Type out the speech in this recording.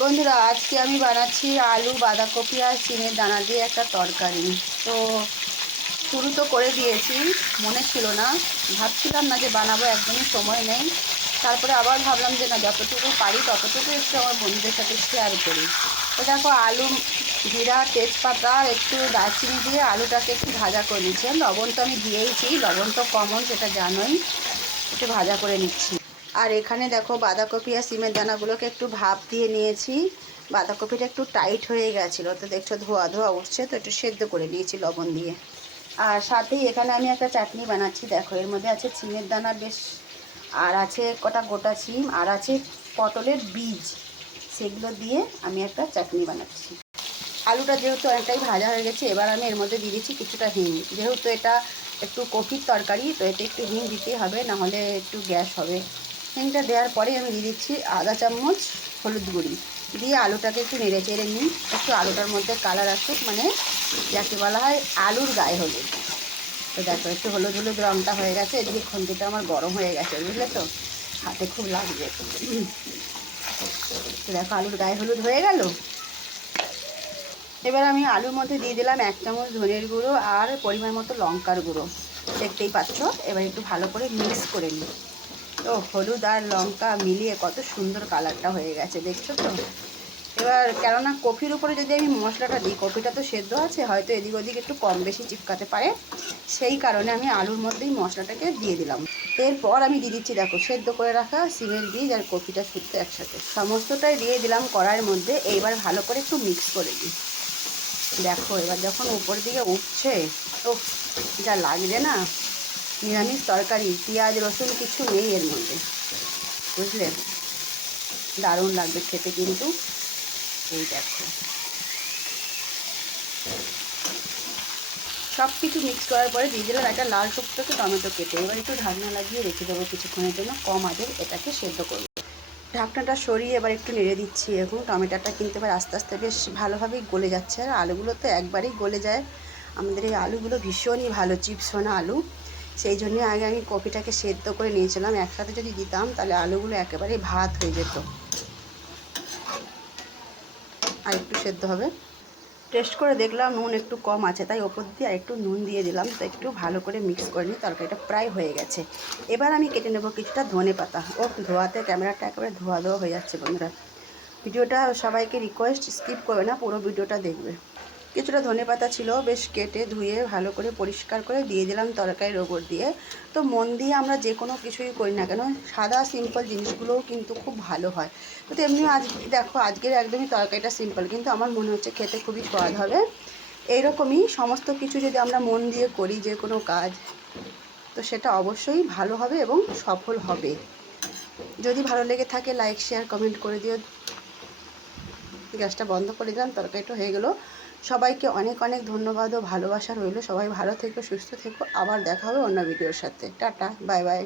বন্ধুরা, আজকে আমি বানাচ্ছি আলু, বাঁধাকপি আর সিমের দানা দিয়ে একটা তরকারি। তো শুরু তো করে দিয়েছি, মনে ছিল না, ভাবছিলাম না যে বানাবো, একদমই সময় নেই। তারপরে আবার ভাবলাম যে না, যতটুকু পারি ততটুকু একটু আমার বন্ধুদের সাথে শেয়ার করি। তো দেখো, আলু, জিরা, তেজপাতা আর একটু দারচিনি দিয়ে আলুটাকে একটু ভাজা করে নিচ্ছি। লবণ তো আমি দিয়েইছি, লবণ তো কমন, সেটা জানোই। একটু ভাজা করে নিচ্ছি। আর এখানে দেখো, বাঁধাকপি আর সিমের দানাগুলোকে একটু ভাপ দিয়ে নিয়েছি। বাঁধাকপিটা একটু টাইট হয়ে গেছিলো, তো দেখছো ধোয়া ধোয়া উঠছে, তো একটু সেদ্ধ করে নিয়েছি লবণ দিয়ে। আর সাথেই এখানে আমি একটা চাটনি বানাচ্ছি। দেখো, এর মধ্যে আছে সিমের দানা বেশ, আর আছে কটা গোটা সিম, আর আছে পটলের বীজ। সেগুলো দিয়ে আমি একটা চাটনি বানাচ্ছি। আলুটা যেহেতু অনেকটাই ভাজা হয়ে গেছে, এবার আমি এর মধ্যে দিয়ে দিচ্ছি কিছুটা হিং। যেহেতু এটা একটু কপির তরকারি, তো এতে একটু হিং দিতেই হবে, নাহলে একটু গ্যাস হবে। হিংটা দেওয়ার পরে আমি দিয়ে দিচ্ছি আধা চামচ হলুদ গুঁড়ি, দিয়ে আলুটাকে একটু নেড়ে চেড়ে নিই। একটু আলুটার মধ্যে কালার আসুক, মানে যাকে বলা হয় আলুর গায়ে হলুদ। তো দেখো, একটু হলুদ হলুদ রঙটা হয়ে গেছে। এদিকে খুন্তিটা আমার গরম হয়ে গেছে, বুঝলে তো, হাতে খুব লাগবে। তো দেখো, আলুর গায়ে হলুদ হয়ে গেল। এবার আমি আলুর মধ্যে দিয়ে দিলাম 1 চামচ ধনের গুঁড়ো আর পরিমাণ মতো লঙ্কার গুঁড়ো। দেখতেই পাচ্ছ। এবার একটু ভালো করে মিক্স করে নিই। তো হলুদ আর লঙ্কা মিলিয়ে কত সুন্দর কালারটা হয়ে গেছে, দেখছো তো। এবার কেননা কপির উপরে যদি আমি মশলাটা দিই, কপিটা তো সেদ্ধ আছে, হয়তো এদিক ওদিক একটু কম বেশি চিপকাতে পারে, সেই কারণে আমি আলুর মধ্যেই মশলাটাকে দিয়ে দিলাম। এরপর আমি দিয়ে দিচ্ছি, দেখো, সেদ্ধ করে রাখা সিমের বীজ আর কপিটা শুদ্ধ একসাথে সমস্তটাই দিয়ে দিলাম কড়াইয়ের মধ্যে। এইবার ভালো করে একটু মিক্স করে দিই। দেখো, এবার যখন উপর দিকে উঠছে, তো যা লাগছে না, নিরামিষ তরকারি, পেঁয়াজ রসুন কিছু নেই এর মধ্যে, বুঝলে, দারুণ লাগবে খেতে কিন্তু। এই দেখো, সব কিছু মিক্স করার পরে দিয়ে দিলাম একটা লাল টুকটুকে টমেটো কেটে। এবার একটু ঢাকনা লাগিয়ে রেখে দেবো কিছুক্ষণের জন্য, কম আঁচে এটাকে সেদ্ধ করবো। ঢাকনাটা সরিয়ে এবার একটু নেড়ে দিচ্ছি। এখন টমেটোটা কিন্তু এবার আস্তে আস্তে বেশ ভালোভাবেই গলে যাচ্ছে, আর আলুগুলো তো একবারেই গলে যায়। আমাদের এই আলুগুলো ভীষণই ভালো, চিপসোনা আলু। সেই জন্যে আগে আমি কপিটাকে সেদ্ধ করে নিয়েছিলাম। একসাথে যদি দিতাম তাহলে আলুগুলো একেবারেই ভাত হয়ে যেত। আর একটু সেদ্ধ হবে। টেস্ট করে দেখলাম নুন একটু কম আছে, তাই ওপর দিয়ে আর একটু নুন দিয়ে দিলাম। তো একটু ভালো করে মিক্স করে নিই। তরকারিটা প্রায় হয়ে গেছে। এবার আমি কেটে নেবো কিছুটা ধনেপাতা। ও ধোয়াতে ক্যামেরাটা একেবারে ধোয়া ধোয়া হয়ে যাচ্ছে। বন্ধুরা, ভিডিওটা সবাইকে রিকোয়েস্ট, স্কিপ করবে না, পুরো ভিডিওটা দেখবে। কিছুটা ধনেপাতা ছিল, বেশ কেটে ধুয়ে ভালো করে পরিষ্কার করে দিয়ে দিলাম তরকারির ওপর দিয়ে। তো মন দিয়ে আমরা যে কোনো কিছুই করি না কেন, সাদা সিম্পল জিনিসগুলোও কিন্তু খুব ভালো হয়। তো তেমনিও আজ দেখো, আজকের একদমই তরকারিটা সিম্পল, কিন্তু আমার মনে হচ্ছে খেতে খুবই স্বাদ হবে। এইরকমই সমস্ত কিছু যদি আমরা মন দিয়ে করি, যে কোনো কাজ, তো সেটা অবশ্যই ভালো হবে এবং সফল হবে। যদি ভালো লেগে থাকে, লাইক শেয়ার কমেন্ট করে দিও। গ্যাসটা বন্ধ করে দিলাম, তরকারিটা হয়ে গেল। সবাইকে অনেক অনেক ধন্যবাদ ও ভালোবাসা রইল। সবাই ভালো থেকো, সুস্থ থেকো। আবার দেখা হবে অন্য ভিডিওর সাথে। Tata, bye bye.